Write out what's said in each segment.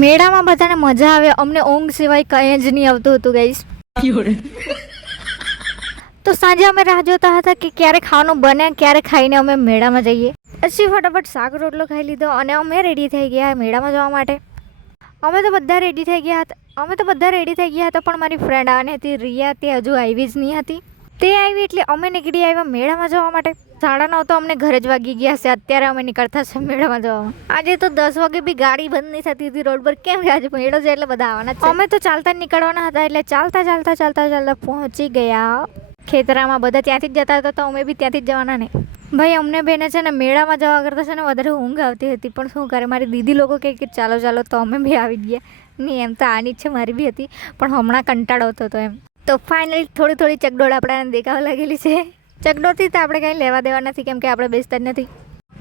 મેળામાં બધાને મજા આવે, અમને ઊંઘ સિવાય કંઈ જ નહીં આવતું હતું ગાઈસ. તો સાંજે અમે રાહ જોતા હતા કે ક્યારે ખાવાનું બને, ક્યારે ખાઈને અમે મેળામાં જઈએ. પછી ફટાફટ શાક રોટલો ખાઈ લીધો અને અમે રેડી થઈ ગયા મેળામાં જવા માટે. અમે તો બધા રેડી થઈ ગયા હતા પણ મારી ફ્રેન્ડ આવવાની હતી રિયા, તે હજુ આવી જ નહીં હતી. તે આવી એટલે અમે નીકળી આવ્યા મેળામાં જવા માટે. 9:30 તો અમને ઘરે જ વાગી ગયા છે. અત્યારે અમે નીકળતા છે મેળામાં જવામાં. આજે તો 10 વાગે બી ગાડી બંધ નહીં થતી હતી રોડ પર. કેમ કે આજે મેળો છે એટલે બધા આવવાના છે. અમે તો ચાલતા જ નીકળવાના હતા એટલે ચાલતા પહોંચી ગયા ખેતરામાં. બધા ત્યાંથી જ જતા હતા તો અમે બી ત્યાંથી જ જવાના ને. ભાઈ અમને બેને છે ને મેળામાં જવા કરતાં છે ને વધારે ઊંઘ આવતી હતી, પણ શું કરે, મારી દીદી લોકો કહે કે ચાલો તો અમે બી આવી ગયા. નહીં એમ તો આની છે મારી બી હતી, પણ હમણાં કંટાળો આવતો હતો એમ. તો ફાઇનલી થોડી ચકડોળ આપણાને દેખાવા લાગેલી છે. ચકડોળથી તો આપણે કંઈ લેવા દેવા નથી કેમ કે આપણે બેસતા જ નથી.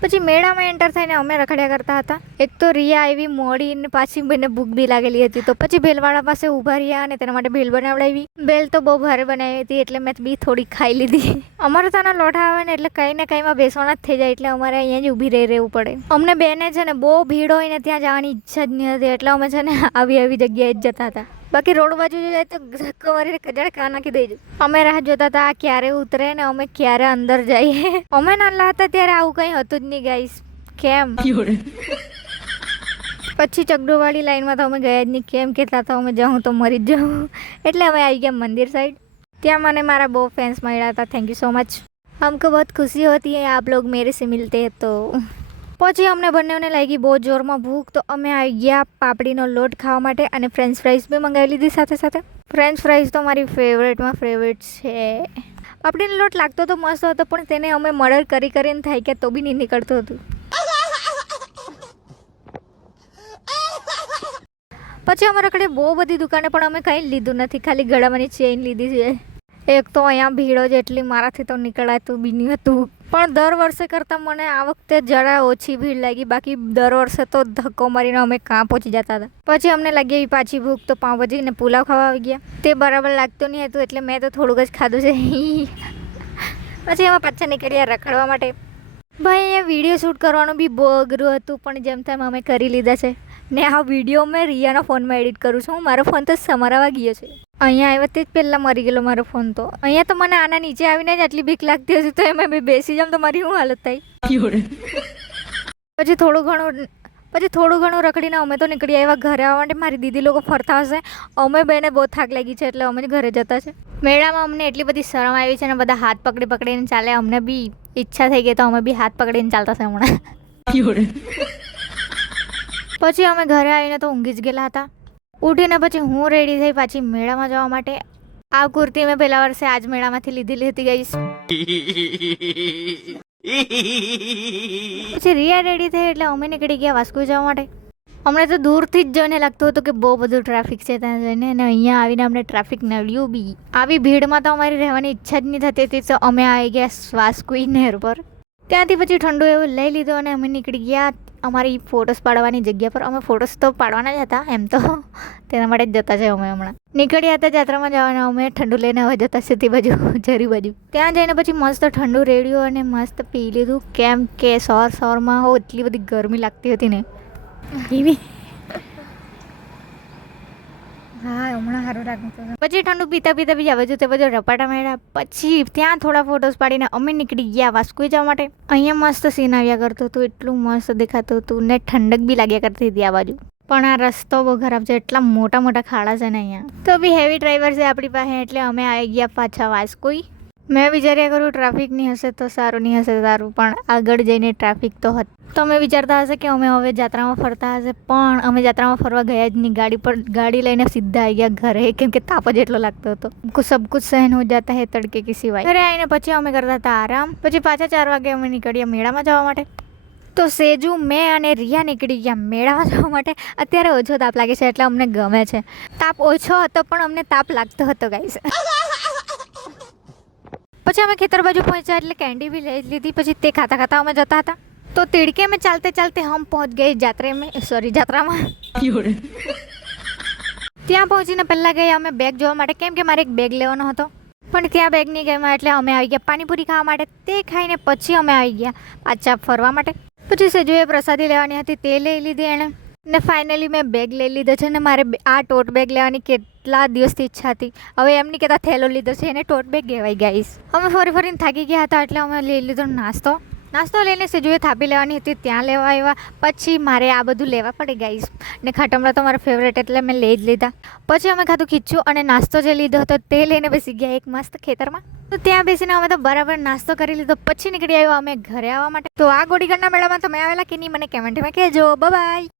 પછી મેળામાં એન્ટર થઈને અમે રખડ્યા કરતા હતા. એક તો રિયા આવી મોડી ને પાછી બેને ભૂખ બી લાગેલી હતી, તો પછી ભેલવાળા પાસે ઊભા રહ્યા અને તેના માટે ભેલ બનાવડાવી. ભેલ તો બહુ ભારે બનાવી હતી એટલે મેં બી થોડી ખાઈ લીધી. અમારે ત્યાંના લોઢા આવે ને એટલે કંઈ ને કંઈમાં બેસવાના જ થઈ જાય એટલે અમારે અહીંયા જ ઊભી રહેવું પડે. અમને બેને છે ને બહુ ભીડ હોય ને ત્યાં જવાની ઈચ્છા જ નહીં હતી એટલે અમે છે ને આવી જગ્યાએ જ જતા હતા. બાકી રોડ બાજુ જાય તો ધક્કો મારીને કજાડ કા નાખી દેજો. અમે રાહ જોતા હતા ક્યારે ઉતરે ને અમે ક્યારે અંદર જઈએ. અમે નાના હતા ત્યારે આવું કંઈ હતું જ નહીં ગાઈસ. કેમ પછી ચકડોળવાળી લાઈનમાં તો અમે ગયા જ નહીં. કેમ કે ત્યાં તો અમે જાઉં તો મરી જ જાઉં. એટલે અમે આવી ગયા મંદિર સાઈડ. ત્યાં મને મારા બહુ ફેન્સ મળ્યા હતા. Thank you so much. हमको बहुत खुशी होती है आप लोग मेरे से मिलते हैं तो. પછી અમને બંનેને લાગી બહુ જોરમાં ભૂખ, તો અમે આવી ગયા પાપડીનો લોટ ખાવા માટે અને ફ્રેન્ચ ફ્રાઈઝ બી મંગાવી લીધી સાથે. ફ્રેન્ચ ફ્રાઈઝ તો મારી ફેવરેટ છે. પાપડીનો લોટ લાગતો તો મસ્ત હતો પણ તેને અમે મર્ડર કરીને થાય કે તો બી નહીં નીકળતું હતું. પછી અમારા કડે બહુ બધી દુકાને પણ અમે કંઈ લીધું નથી, ખાલી ગળામાંની ચેઇન લીધી છે. એક તો અહીંયા ભીડો જેટલી મારાથી તો નીકળાતું બી નહીં હતું. પણ દર વર્ષે કરતાં મને આ વખતે જરા ઓછી ભીડ લાગી. બાકી દર વર્ષે તો ધક્કો મારીને અમે કાં પહોંચી જતા હતા. પછી અમને લાગી એવી પાછી ભૂખ, તો પાઉંભાજી ને પુલાવ ખાવા આવી ગયા. તે બરાબર લાગતું નહીં હતું એટલે મેં તો થોડુંક જ ખાધું છે. પછી અમે પાછા નીકળ્યા રખડવા માટે. ભાઈ અહીંયા વિડીયો શૂટ કરવાનું બી બહુ અઘરું હતું પણ જેમ તેમ અમે કરી લીધા છે. ને આ વિડીયો મેં રિયાના ફોનમાં એડિટ કરું છું. મારો ફોન તો સમારવા ગયો છે. અહીંયા આવ્યા તે જ પહેલાં મરી ગયેલો મારો ફોન. તો અહીંયા તો મને આના નીચે આવીને જ આટલી બીક લાગતી હતી તો એમાં બી બેસી જામ તો મારી શું હાલત થાય. પછી થોડું ઘણું રખડીને અમે તો નીકળી આવ્યા ઘરે આવવા માટે. મારી દીદી લોકો ફરતા હશે. અમે બેને બહુ થાક લાગી છે એટલે અમે જ ઘરે જતા છે. મેળામાં અમને એટલી બધી શરમ આવી છે ને બધા હાથ પકડીને ચાલે. અમને બી ઈચ્છા થઈ ગઈ તો અમે બી હાથ પકડીને ચાલતા છે હમણાં. પછી અમે ઘરે આવીને તો ઊંઘી જ ગયેલા હતા. ઉઠીને પછી હું રેડી થઈ પાછી મેળામાં જવા માટે. આ કુર્તી મેં પહેલા વર્ષે આજ મેળામાંથી લીધેલી હતી ગાઈસ. પછી રિયા રેડી થઈ એટલે અમે નીકળી ગયા વાસ્કો જવા માટે. અમને તો દૂરથી જ જોઈને લાગતું હતું કે બહુ બધું ટ્રાફિક છે ત્યાં જઈને, અને અહીંયા આવીને અમને ટ્રાફિક નડ્યું બી. આવી ભીડમાં તો અમારી રહેવાની ઈચ્છા જ નહીં થતી હતી તો અમે આવી ગયા વાસ્કો નહેર પર. ત્યાંથી પછી ઠંડુ એવું લઈ લીધું અને અમે નીકળી ગયા અમારી ફોટોસ પાડવાની જગ્યા પર. અમે ફોટોસ તો પાડવાના જ હતા એમ તો, તેના માટે જ જતા છે અમે હમણાં. નીકળ્યા હતા જાત્રામાં જવાના. અમે ઠંડુ લઈને હવે જતા છે તે બાજુ જરી બાજુ. ત્યાં જઈને પછી મસ્ત ઠંડુ રેડ્યું અને મસ્ત પી લીધું. કેમ કે સવારમાં હો એટલી બધી ગરમી લાગતી હતી ને એવી. હા હમણાં સારું લાગતું. પછી ઠંડુ પીતા બીજા બાજુ તે બાજુ રપાટા મળ્યા. પછી ત્યાં થોડા ફોટોસ પાડીને અમે નીકળી ગયા વાસ્કો જવા માટે. અહીંયા મસ્ત સીન આવ્યા કરતું હતું, એટલું મસ્ત દેખાતું હતું ને ઠંડક બી લાગ્યા કરતી હતી આ બાજુ. પણ આ રસ્તો બહુ ખરાબ છે, એટલા મોટા ખાડા છે ને અહીંયા. તો બી હેવી ડ્રાઈવર છે આપણી પાસે એટલે અમે આવી ગયા પાછા વાસ્કો. મેં વિચાર્યા કરું ટ્રાફિક નહીં હશે તો સારું, નહીં હશે સારું, પણ આગળ જઈને ટ્રાફિક તો હતી. તો અમે વિચારતા હશે કે અમે હવે જાત્રામાં ફરતા હશે, પણ અમે જાત્રામાં ફરવા ગયા જ નહીં. ગાડી લઈને સીધા આવી ગયા ઘરે કેમ કે તાપ જ એટલો લાગતો હતો. સબ કુછ સહન હો જાતા હે તડકે કી સિવાય. ઘરે આવીને પછી અમે કરતા હતા આરામ. પછી પાછા 4 વાગે અમે નીકળ્યા મેળામાં જવા માટે. તો સેજુ, મેં અને રિયા નીકળી ગયા મેળામાં જવા માટે. અત્યારે ઓછો તાપ લાગે છે એટલે અમને ગમે છે. તાપ ઓછો હતો પણ અમને તાપ લાગતો હતો ગાઈસ. પછી અમે ખેતર બાજુ પહોંચ્યા એટલે કેન્ડી બી લઈ લીધી. પછી તે ખાતા અમે જતા હતા. તો तिड़के में ચાલતે હમ પહોંચ ગए જાત્રામાં. ત્યાં પહોંચીને પહેલાં ગયા અમે બેગ જોવા માટે કેમ કે મારે એક બેગ લેવાનો હતો. પણ ત્યાં બેગ નહીં ગયો એટલે અમે આવી ગયા પાણીપુરી ખાવા માટે. તે ખાઈને પછી અમે આવી ગયા પાછા ફરવા માટે. પછી સેજુએ પ્રસાદી લેવાની હતી તે લઈ લીધી એણે. ને ફાઇનલી મેં બેગ લઈ લીધો છે ને મારે આ ટોટ બેગ લેવાની કેટલા દિવસથી ઈચ્છા હતી. હવે એમની કહેતા થેલો લીધો છે એને ટોટ બેગ કહેવાય ગાઈસ. અમે ફરીને થાકી ગયા હતા એટલે અમે લઈ લીધો નાસ્તો લઈને સેજુએ થાપી લેવાની હતી ત્યાં લેવા આવ્યા. પછી મારે આ બધું લેવા પડે ગાઈસ. ને ખાટમડા તો મારા ફેવરેટ એટલે મેં લઈ જ લીધા. પછી અમે ખાધું ખીચું અને નાસ્તો જે લીધો હતો તે લઈને બેસી ગયા એક મસ્ત ખેતરમાં. તો ત્યાં બેસીને અમે તો બરાબર નાસ્તો કરી લીધો. પછી નીકળી આવ્યા અમે ઘરે આવવા માટે. તો આ ગોડીગઢના મેળામાં તમે આવેલા કે નહીં મને કમેન્ટમાં કહેજો. બાય.